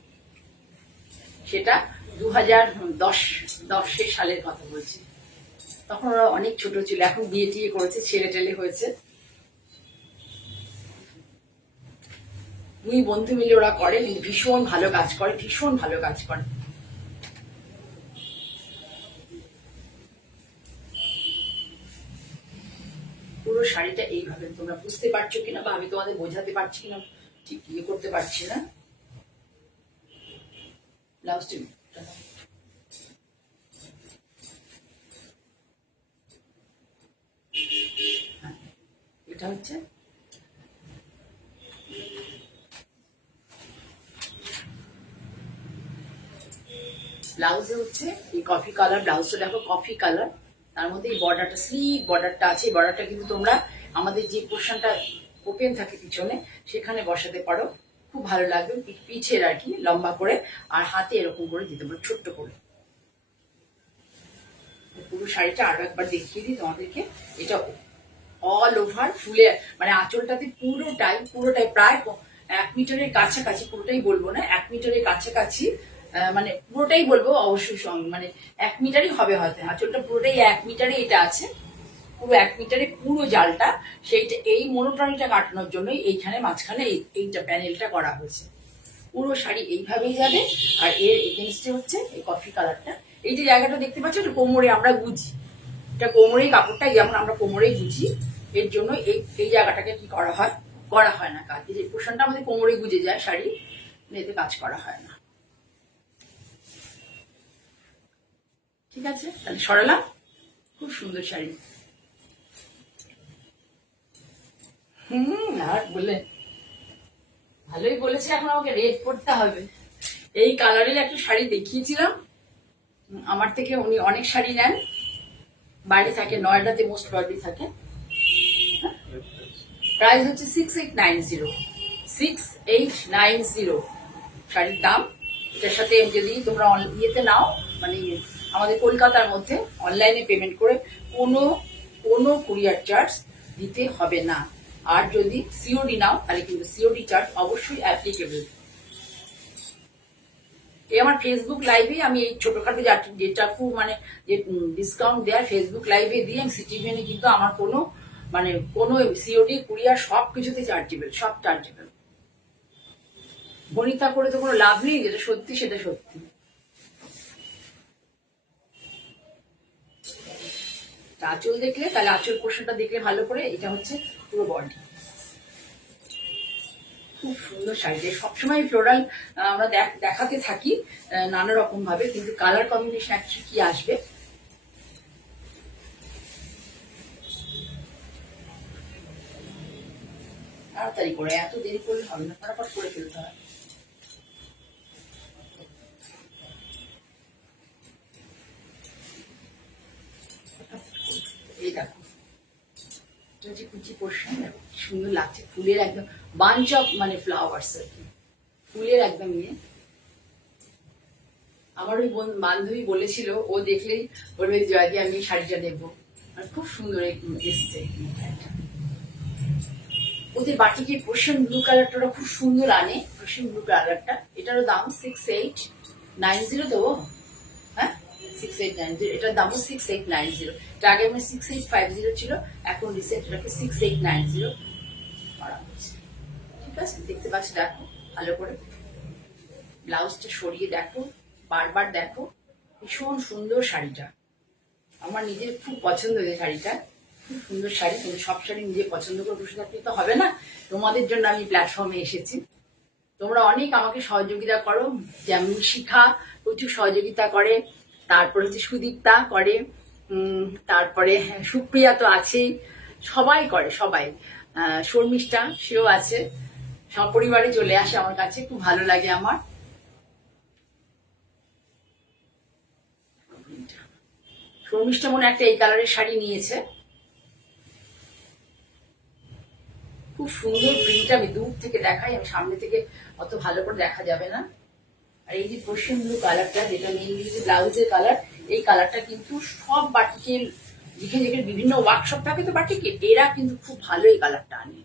সেটা 2010 সালের কথা বলছি, তখন ওরা অনেক ছোট ছিল, এখন বিয়ে টিয়ে করেছে, ছেলে টেলে হয়েছে। দুই বন্ধু মিলে ওরা করে, কিন্তু ভীষণ ভালো কাজ করে, ভীষণ ভালো কাজ করে। পুরো শাড়িটা এইভাবে, তোমরা বুঝতে পারছো কিনা বা আমি তোমাদের বোঝাতে পারছি কিনা ঠিক ইয়ে করতে পারছি না। ব্লাউজটি এটা হচ্ছে ব্লাউজে হচ্ছে এই কফি কালার ব্লাউজটা দেখো কফি কালার, তার মধ্যে এই বর্ডারটা স্লিভ বর্ডারটা আছে। এই বর্ডারটা কিন্তু তোমরা আমাদের যে পোর্শনটা ওপেন থাকে পিছনে সেখানে বসাতে পারো, খুব ভালো লাগবে। পিছের আর কি লম্বা করে, আর হাতে এরকম করে দিতে পারো ছোট্ট করে। পুরো শাড়িটা আরো একবার দেখিয়ে দিই তোমাদেরকে। এটা অল ওভার ফুলে মানে আঁচলটাতে পুরোটাই প্রায় 1 মিটারের কাছাকাছি, পুরোটাই বলবো না, 1 মিটারের কাছাকাছি, মানে পুরোটাই বলবো অবশ্যই, মানে 1 মিটারই হবে হয়তো। আঁচলটা পুরোটাই 1 মিটারে এটা আছে, পুরো 1 মিটারে পুরো জালটা। সেইটা এই মনোটনিটা কাটানোর জন্যই এইখানে মাঝখানে এইটা প্যানেলটা করা হয়েছে। পুরো শাড়ি এইভাবেই যাবে। আর এর এগেনস্টে হচ্ছে এই কফি কালারটা। এই যে জায়গাটা দেখতে পাচ্ছ, এটা কোমরে আমরা গুজি, এটা কোমরেই কাপড়টা যেমন আমরা কোমরেই গুজি, এর জন্য এই জায়গাটাকে কি করা হয় না কাজ। এই যে পোর্শনটা আমাদের কোমরে গুজে যায় শাড়ি, এতে কাজ করা হয় না। ঠিক আছে, তাহলে সরালাম। খুব সুন্দর শাড়ি। আর বলে ভালোই বলেছে, এখন আমাকে রেড করতে হবে। এই কালারের একটা শাড়ি দেখিয়েছিলাম, আমার থেকে উনি অনেক শাড়ি নেন, বাইরে থাকে, নয়ডাতে মোস্ট প্রবাবলি থাকে। প্রাইস হচ্ছে 6890, 6890 শাড়ির দাম। এটার সাথে যদি তোমরা ইয়েতে নাও, মানে আমাদের কলকাতার মধ্যে অনলাইনে পেমেন্ট করে, কোনো কুরিয়ার চার্জ দিতে হবে না। আর যদি সিওডি নাও তাহলে কিন্তু সিওডি চার্জ অবশ্যই অ্যাপ্লিকেবল। এই আমার ফেসবুক লাইভে আমি এই ছোটখাটো যেটা খুব মানে যে ডিসকাউন্ট দেওয়ার ফেসবুক লাইভে দিয়ে আমি সিটিভেনে কিন্তু আমার কোনো সিওডি কুরিয়ার সব কিছুতে চার্জেবল, সব চার্জেবল। গণিতা করে তো কোনো লাভ নেই, যেটা সত্যি সেটা সত্যি। আঁচল দেখলে, তাহলে আঁচল পোর্শনটা দেখলে ভালো করে, এটা হচ্ছে পুরো বডি। খুব সুন্দর শাড়ি। সবসময় ফ্লোরাল আমরা দেখাতে থাকি নানা রকম ভাবে, কিন্তু কালার কম্বিনেশন অ্যাকচুয়ালি কি আসবে। তাড়াতাড়ি করে, এত দেরি করলে হবে না, ফটাফট করে ফেলতে হয়। এই দেখো যে কুচি পোর্শন, সুন্দর লাগছে, ফুলের একদম বাঞ্চ অফ মানে ফ্লাওয়ার্স আর কি, ফুলের একদম ইয়ে। আমার ওই বান্ধবী বলেছিল, ও দেখলেই বলবে জয়দি আমি এই শাড়িটা নেবো, আর খুব সুন্দর এসছে। ওদের বাটিকের পোর্শন ব্লু কালারটা খুব সুন্দর আনে, পোর্শন ব্লু কালারটা। এটারও দাম 6890 দেবো, হ্যাঁ 6890। এটার দামও 6890। এটা আগে আমার 6850 ছিল, এখন রিসেন্ট এটাকে 6890 করা হচ্ছে। ঠিক আছে, দেখতে পাচ্ছি, দেখো ভালো করে ব্লাউজটা সরিয়ে দেখো, বারবার দেখো। ভীষণ সুন্দর শাড়িটা, আমার নিজের খুব পছন্দ হয়েছে শাড়িটা, খুব সুন্দর শাড়ি। কিন্তু সব শাড়ি নিজে পছন্দ করে বসে থাকলে তো হবে না, তোমাদের জন্য আমি প্ল্যাটফর্মে এসেছি। তোমরা অনেক আমাকে সহযোগিতা করো, যেমন শিখা প্রচুর সহযোগিতা করে, তারপর হচ্ছে সুদীপ্তা করে, তারপরে সুপ্রিয়া তো আছেই, সবাই করে, সবাই। শর্মিষ্ঠা সেও আছে, সপরিবারে চলে আসে আমার কাছে, খুব ভালো লাগে আমার। শর্মিষ্ঠা মনে একটা এই কালারের শাড়ি নিয়েছে, খুব সুন্দর প্রিন্ট। আমি দূর থেকে দেখাই, আমি সামনে থেকে অত ভালো করে দেখা যাবে না। আর এই যে পশ্চিম ব্লু কালারটা, যেটা মেইনলি যে ব্লাউজের কালার, এই কালারটা কিন্তু সব বাটিকে যেখানে যেখানে বিভিন্ন ওয়ার্কশপ থাকে তো বাটিকে, এরা কিন্তু খুব ভালো এই কালারটা আনে।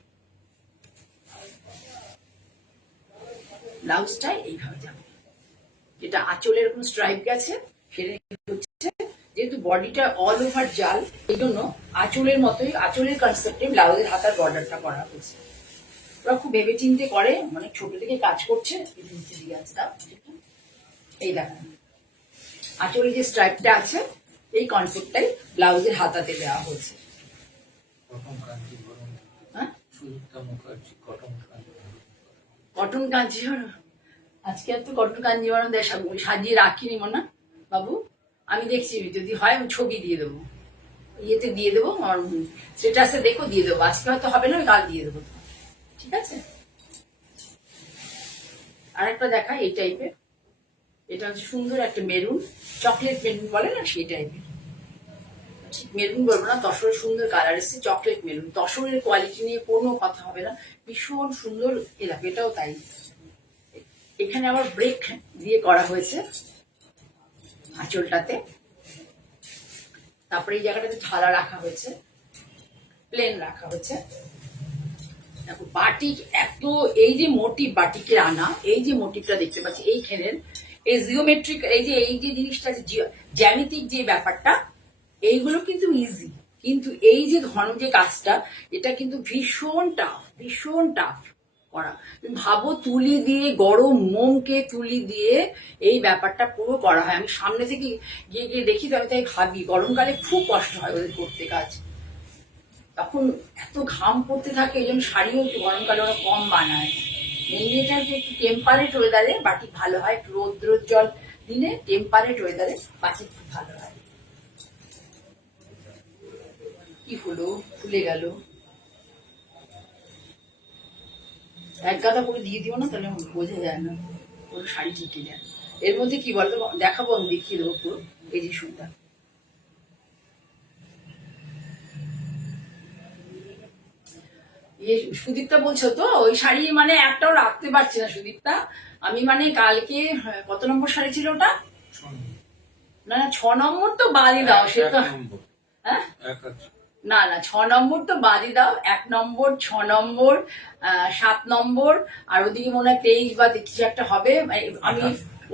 ব্লাউজটা এইভাবে যাবে, যেটা আঁচলের এরকম স্ট্রাইপ গেছে, সেটা হচ্ছে যেহেতু বডিটা অল ওভার জাল, এই জন্য আঁচলের মতোই, আঁচলের কনসেপ্টে ব্লাউজের হাতার বর্ডারটা করা হয়েছে। ওরা খুব ভেবে চিন্তে করে, মানে ছোট থেকে কাজ করছে। এই দেখেন আঁচলে যে স্ট্রাইপটা আছে, এই কনসেপ্টটাই ব্লাউজের হাতাতে দেওয়া হয়েছে। কটন কাঞ্জিভরম, আজকে আর তো কটন কাঞ্জিবরম সাজিয়ে রাখিনি মনে বাবু, আমি দেখছি যদি হয় আমি ছবি দিয়ে দেবো, ইয়েতে দিয়ে দেবো, আমার স্ট্যাটাসে দেখো দিয়ে দেবো, আজকে হয়তো হবে না, আমি কাল দিয়ে দেবো, ঠিক আছে। আর একটা দেখাই এই টাইপের, এটা হচ্ছে সুন্দর একটা মেরুন, চকলেট মেরুন বলে না সেই টাইপের, ঠিক মেরুন বলবো না, তসরের সুন্দর কালার এসছে, চকলেট মেরুন। তসরের কোয়ালিটি নিয়ে কোনো কথা হবে না, ভীষণ সুন্দর এলাকা, এটাও তাই। এখানে আবার ব্রেক দিয়ে করা হয়েছে আঁচলটাতে, তারপরে এই জায়গাটাতে ঢালা রাখা হয়েছে, প্লেন রাখা হয়েছে। দেখো বাটিক এত, এই যে মোটিভ বাটিকের আনা, এই যে মোটিভটা দেখতে পাচ্ছি এইখানের, এই জিওমেট্রিক এই যে জিনিসটা, জ্যামিতিক যে ব্যাপারটা, এইগুলো কিন্তু ইজি, কিন্তু এই যে ঘন যে কাজটা, এটা কিন্তু ভীষণ টাফ, ভীষণ টাফ করা। ভাবো তুলি দিয়ে, গরম মোমকে তুলি দিয়ে এই ব্যাপারটা পুরো করা হয়। আমি সামনে থেকে গিয়ে গিয়ে দেখি, তো আমি তাই ভাবি গরমকালে খুব কষ্ট হয় ওদের করতে কাজ, তখন এত ঘাম পড়তে থাকে, এই জন্য শাড়িও একটু গরমকালে ওরা কম বানায়। মেনলি এটা যে একটু টেম্পারেট ওয়েদারে বাটিক ভালো হয়, একটু রৌদ্রোজ্জ্বল দিনে টেম্পারেট ওয়েদারে বাটিক খুব ভালো হয়। কি হলো, ফুলে গেল, এক গাদা করে দিয়ে দিও না, তাহলে বোঝা যায় না পুরো শাড়ি ঢেকে যায়। এর মধ্যে কি বলতো দেখাবো, আমি দেখিয়ে দেবো পুরো, এই যে সুন্দর সুদীপ্তা বলছো তো, ওই শাড়ি মানে একটাও রাখতে পারছি না সুদীপ্তা। আমি মানে কালকে, কত নম্বর শাড়ি ছিল ওটা, না না 6 নম্বর তো বাদই দাও, সে তো, হ্যাঁ না না 6 নম্বর তো বাদই দাও, 1 নম্বর, 6 নম্বর, 7 নম্বর, আর ওদিকে মনে হয় 23 বা কিছু একটা হবে। আমি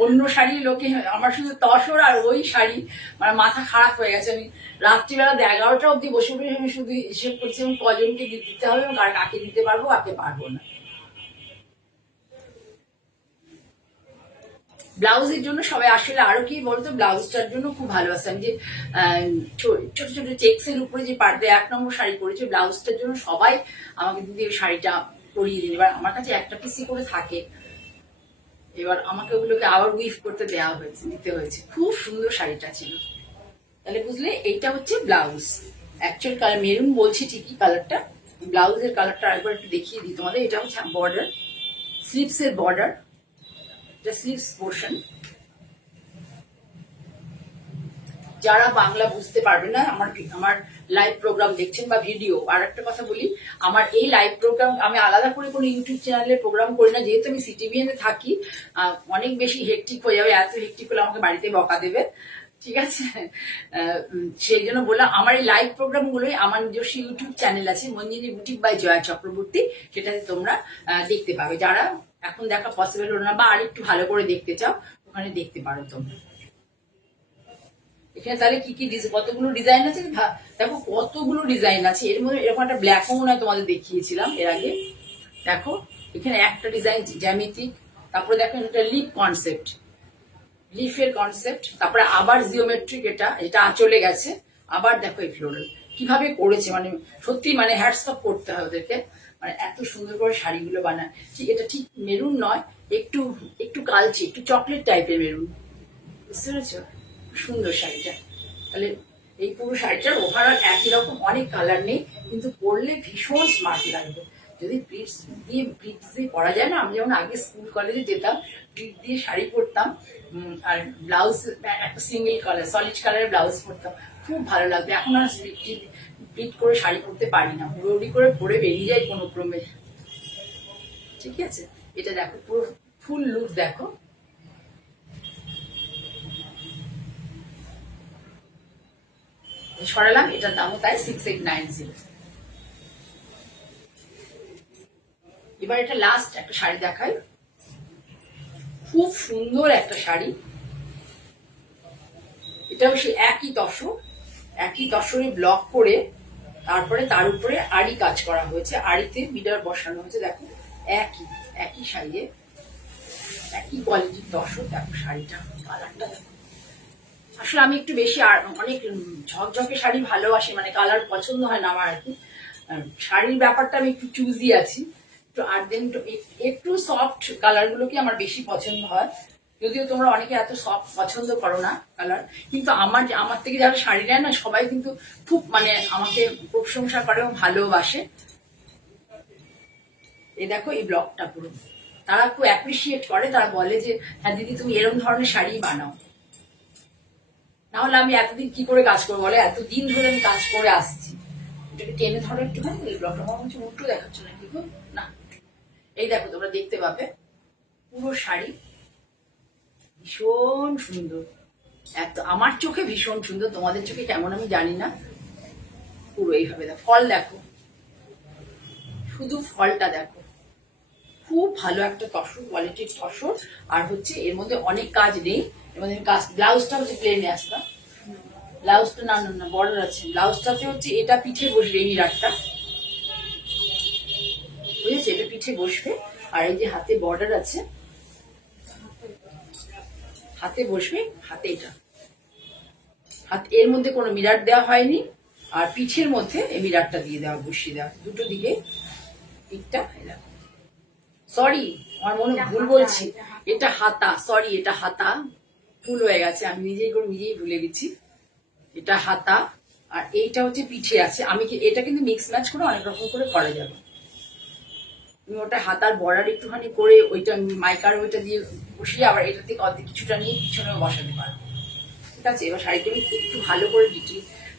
অন্য শাড়ি লোকে, আমার শুধু তসর আর ওই শাড়ি, মানে মাথা খারাপ হয়ে গেছে। আমি রাত্রিবেলা 11টা অব্দি বসে বসে আমি শুধু হিসেব করছি এবং কজনকে দিতে হবে এবং কাকে দিতে পারবো কাকে পারবো না। ব্লাউজের জন্য সবাই আসলে আরো কি বলতো, ব্লাউজটার জন্য খুব ভালোবাসে। আমি যে ছোট ছোট চেক্স এর উপরে যে পার্টে 1 নম্বর শাড়ি পরেছি, ব্লাউজটার জন্য সবাই আমাকে দিদি ওই শাড়িটা পরিয়ে দিন। এবার আমার কাছে একটা পিসি করে থাকে, এবার আমাকে ওগুলোকে আবার উইফ করতে দেওয়া হয়েছে, দিতে হয়েছে। খুব সুন্দর শাড়িটা ছিল। তাহলে বুঝলে এইটা হচ্ছে ব্লাউজ, অ্যাকচুয়াল কালার মেরুন বলছি ঠিকই কালারটা, ব্লাউজের কালারটা আরেকবার একটু দেখিয়ে দিই তোমাদের। এটা হচ্ছে বর্ডার, স্লিভস এর বর্ডার, এটা স্লিভস পোর্শন। যারা বাংলা বুঝতে পারবে না, আমার লাইভ প্রোগ্রাম দেখছেন বা ভিডিও, আর একটা কথা বলি, আমার এই লাইভ প্রোগ্রাম আমি আলাদা করে কোনো ইউটিউব চ্যানেলে প্রোগ্রাম করি না, যেহেতু আমি সিটিভিএন এ থাকি। অনেক বেশি হেকটিক হয়ে যাবে, এত হেকটিক হলে আমাকে বাড়িতে বকা দেবে, ঠিক আছে। সেই জন্য বললাম, আমার এই লাইভ প্রোগ্রাম গুলোই আমার নিজস্ব ইউটিউব চ্যানেল আছে, মঞ্জিনী বুটিক বাই জয়া চক্রবর্তী, সেটাতে তোমরা দেখতে পাবে। যারা এখন দেখা পসিবল হলো না বা আর একটু ভালো করে দেখতে চাও, ওখানে দেখতে পারো তোমরা। এখানে তাহলে কি কি কতগুলো ডিজাইন আছে, দেখো কতগুলো ডিজাইন আছে। এর মধ্যে এরকম একটা ব্ল্যাক মনে হয় তোমাদের দেখিয়েছিলাম এর আগে, দেখো এখানে একটা ডিজাইন জ্যামিতিক, তারপরে দেখো এটা লিপ কনসেপ্ট, লিফের কনসেপ্ট, তারপরে আবার জিওমেট্রিক, এটা এটা চলে গেছে, আবার দেখো এই ফ্লোরাল কিভাবে করেছে, মানে সত্যি মানে হ্যাটস অফ করতে হয় ওদেরকে, মানে এত সুন্দর করে শাড়িগুলো বানায়। ঠিক এটা ঠিক মেরুন নয়, একটু একটু কালচে, একটু চকলেট টাইপের মেরুন, বুঝতে পেরেছো, সুন্দর শাড়িটা। তাহলে এই পুরো শাড়িটার ওভারঅল একই রকম, অনেক কালার নেই, কিন্তু পরলে ভীষণ স্মার্ট লাগবে। যদি প্লিটস দিয়ে পরা যায় না, আমি যেমন আগে স্কুল কলেজে যেতাম, প্লিট দিয়ে শাড়ি পরতাম, আর ব্লাউজ একটা সিঙ্গেল কালার সলিড কালারের ব্লাউজ পরতাম, খুব ভালো লাগবে। এখন আর প্লিট করে শাড়ি পরতে পারি না, হুড়োহুড়ি করে পরে বেরিয়ে যায় কোনো ক্রমে, ঠিক আছে। এটা দেখো পুরো ফুল লুক দেখো, সরালাম, এটার দামও তাই 6890। এবার এটা লাস্ট একটা শাড়ি দেখাই, খুব সুন্দর একটা শাড়ি, এটাও সে একই তসরে ব্লক করে, তারপরে তার উপরে আড়ি কাজ করা হয়েছে, আড়িতে মিডার বসানো হয়েছে, দেখো একই একই শাড়িতে একই কোয়ালিটির তসর। দেখো শাড়িটা, কালারটা দেখো। আসলে আমি একটু বেশি আর অনেক ঝকঝকে শাড়ি ভালোবাসি, মানে কালার পছন্দ হয় না আমার আর কি, শাড়ির ব্যাপারটা আমি একটু চুজি আছি, একটু আর্জেন্ট, একটু সফট কালার গুলোকে আমার বেশি পছন্দ হয়। যদিও তোমরা অনেকে এত সফট পছন্দ করো না কালার, কিন্তু আমার থেকে যারা শাড়ি নেয় না সবাই কিন্তু খুব মানে আমাকে প্রশংসা করে এবং ভালোবাসে। এই দেখো এই ব্লগটা পুরো তারা খুব অ্যাপ্রিসিয়েট করে, তারা বলে যে হ্যাঁ দিদি তুমি এরকম ধরনের শাড়ি বানাও। না হলে আমি এতদিন কি করে কাজ করবো বলে, এতদিন ধরে আমি কাজ করে আসছি। এটাকে টেনে ধরো একটু, হ্যাঁ এই ব্লগটা আমার হচ্ছে উল্টো দেখাচ্ছ নাকি গো? না, এই দেখো তোমরা দেখতে পাবে পুরো শাড়ি ভীষণ সুন্দর, এত আমার চোখে ভীষণ সুন্দর, তোমাদের চোখে কেমন আমি জানি না। পুরো এইভাবে দেখো, ফল দেখো, শুধু ফলটা দেখো, খুব ভালো একটা তসর কোয়ালিটির তসর। আর হচ্ছে এর মধ্যে অনেক কাজ নেই, এর মধ্যে কাজ, ব্লাউজটা হচ্ছে প্লেনে আসবে, ব্লাউজটা না না না বর্ডার আছে, ব্লাউজটাতে হচ্ছে এটা পিঠে বসবে, এই মিরারটা বুঝেছে, এটা পিঠে বসবে। আর এই যে হাতে বর্ডার আছে, হাতে বসবে, হাতে এটা হাত, এর মধ্যে কোনো মিরার দেওয়া হয়নি। আর পিঠের মধ্যে এই মিরারটা দিয়ে দেওয়া, বসিয়ে দেওয়া দুটো দিকে পিঠটা। সরি আমার মনে ভুল বলছি, এটা হাতা, সরি এটা হাতা, ভুল হয়ে গেছে, আমি নিজেই ভুলে গেছি, এটা হাতা। আর এইটা হচ্ছে পিঠে আছে, আমি এটা কিন্তু মিক্স ম্যাচ করে অনেক রকম করে করা যাবে। তুমি ওটা হাতার বর্ডার একটুখানি করে ওইটা মাইকার ওইটা দিয়ে বসিয়ে আবার এটা থেকে অর্ধেক কিছুটা নিয়ে পিছনেও বসাতে পারো। ঠিক আছে, এবার শাড়িটা আমি একটু ভালো করে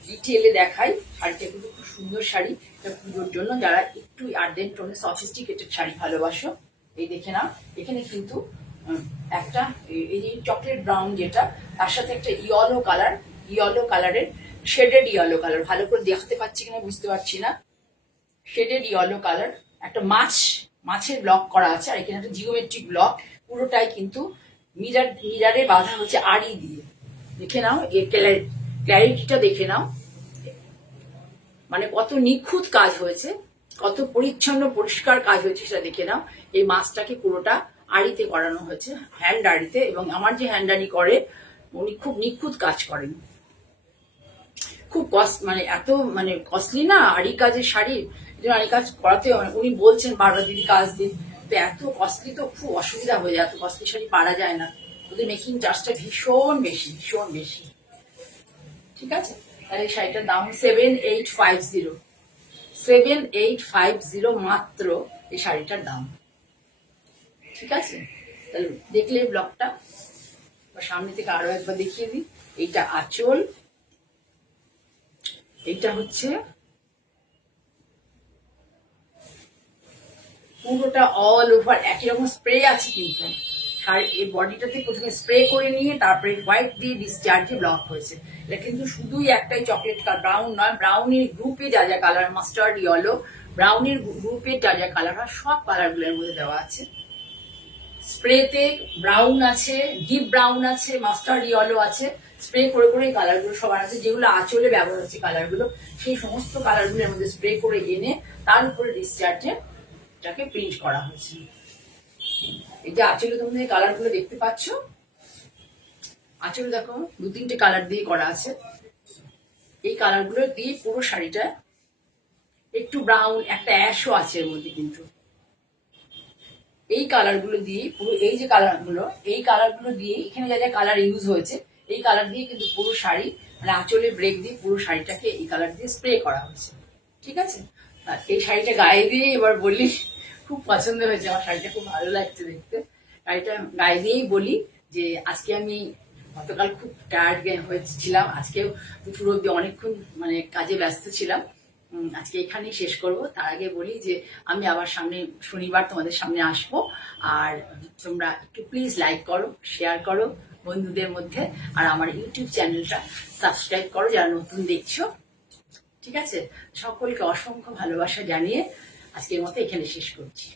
ডিটেলে দেখাই। শাড়িটা কিন্তু খুব সুন্দর শাড়ি, এটা পুজোর জন্য যারা একটু আর্জেন্ট টোনে সফিস্টিকেটেড শাড়ি ভালোবাসো। এই দেখে নাও, এখানে কিন্তু একটা এই যে চকলেট ব্রাউন যেটা, তার সাথে একটা ইয়েলো কালারের শেডেড ইয়েলো কালার, ভালো করে দেখতে পাচ্ছি কিনা বুঝতে পারছি না, শেডেড ইয়েলো কালার, একটা মাছের ব্লক করা আছে। আর এখানে একটা জিওমেট্রিক ব্লক, পুরোটাই কিন্তু মিরারে বাঁধা হচ্ছে আড়ি দিয়ে। দেখে নাও এর ক্ল্যারিটিটা দেখে নাও, মানে কত নিখুঁত কাজ হয়েছে, কত পরিচ্ছন্ন পরিষ্কার কাজ হয়েছে সেটা দেখে নাও। এই মাছটাকে পুরোটা আড়িতে করানো হয়েছে, হ্যান্ড আড়িতে, এবং আমার যে হ্যান্ডানি করে উনি খুব নিখুঁত কাজ করেন। খুব মানে এত মানে কস্টলি না আড়ি কাজের শাড়ি, আড়ি কাজ করাতে উনি বলছেন বারবার দিদি কাজ দিন, তো এত কস্টলি তো খুব অসুবিধা হয়ে যায়, এত কস্টলি শাড়ি পারা যায় না, ওদের মেকিং চার্জটা ভীষণ বেশি, ভীষণ বেশি। ঠিক আছে, তাহলে শাড়িটার দাম 7850, 7850 মাত্র এই শাড়িটার দাম। ঠিক আছে, তাহলে দেখলে ব্লগটা সামনে থেকে আরো একবার দেখিয়ে দিই। এইটা আঁচল, এইটা হচ্ছে পুরোটা অল ওভার একই রকম স্প্রে আছে, কিন্তু এই বডিটাতে প্রথমে স্প্রে করে নিয়ে তারপরে হোয়াইট দিয়ে ডিসচার্জে ব্লক হয়েছে। এটা কিন্তু শুধুই একটাই চকলেট কালার, ব্রাউন নয়, ব্রাউনের গ্রুপে যা যা কালার, মাস্টার্ড ইয়েলো, ব্রাউনের গ্রুপে যা যা কালার হয় সব কালারগুলোর মধ্যে দেওয়া আছে। স্প্রেতে ব্রাউন আছে, ডিপ ব্রাউন আছে, মাস্টার্ড ইয়েলো আছে, স্প্রে করে করে এই কালারগুলো সবার আছে, যেগুলো আঁচলে ব্যবহার হচ্ছে কালারগুলো, সেই সমস্ত কালারগুলোর মধ্যে স্প্রে করে এনে তার উপরে ডিসচার্জে এটাকে প্রিন্ট করা হয়েছে। এই যে আঁচলে তোমরা এই কালারগুলো দেখতে পাচ্ছ, আঁচলে দেখো 2-3টে কালার দিয়ে করা আছে। এই কালারগুলো দিয়ে পুরো শাড়িটা, একটু ব্রাউন একটা অ্যাশও আছে এর মধ্যে, কিন্তু এই কালারগুলো দিয়ে পুরো, এই যে কালারগুলো দিয়ে এখানে যা যা কালার ইউজ হয়েছে এই কালার দিয়ে কিন্তু পুরো শাড়ি, মানে আঁচলে ব্রেক দিয়ে পুরো শাড়িটাকে এই কালার দিয়ে স্প্রে করা হয়েছে। ঠিক আছে, আর এই শাড়িটা গায়ে দিয়ে এবার বলি খুব পছন্দ হয়েছে আমার, শাড়িটা খুব ভালো লাগছে দেখতে। শাড়িটা গায়ে দিয়েই বলি যে আজকে আমি গতকাল খুব টায়ার্ড হয়েছিলাম, আজকেও দুপুর অব্দি অনেকক্ষণ মানে কাজে ব্যস্ত ছিলাম, আজকে এখানেই শেষ করব। তার আগে বলি যে আমি আবার সামনে শনিবার তোমাদের সামনে আসবো, আর তোমরা একটু প্লিজ লাইক করো, শেয়ার করো বন্ধুদের মধ্যে, আর আমার ইউটিউব চ্যানেলটা সাবস্ক্রাইব করো যারা নতুন দেখছো। ঠিক আছে, সকলকে অসংখ্য ভালোবাসা জানিয়ে আজকের মতো এখানে শেষ করছি।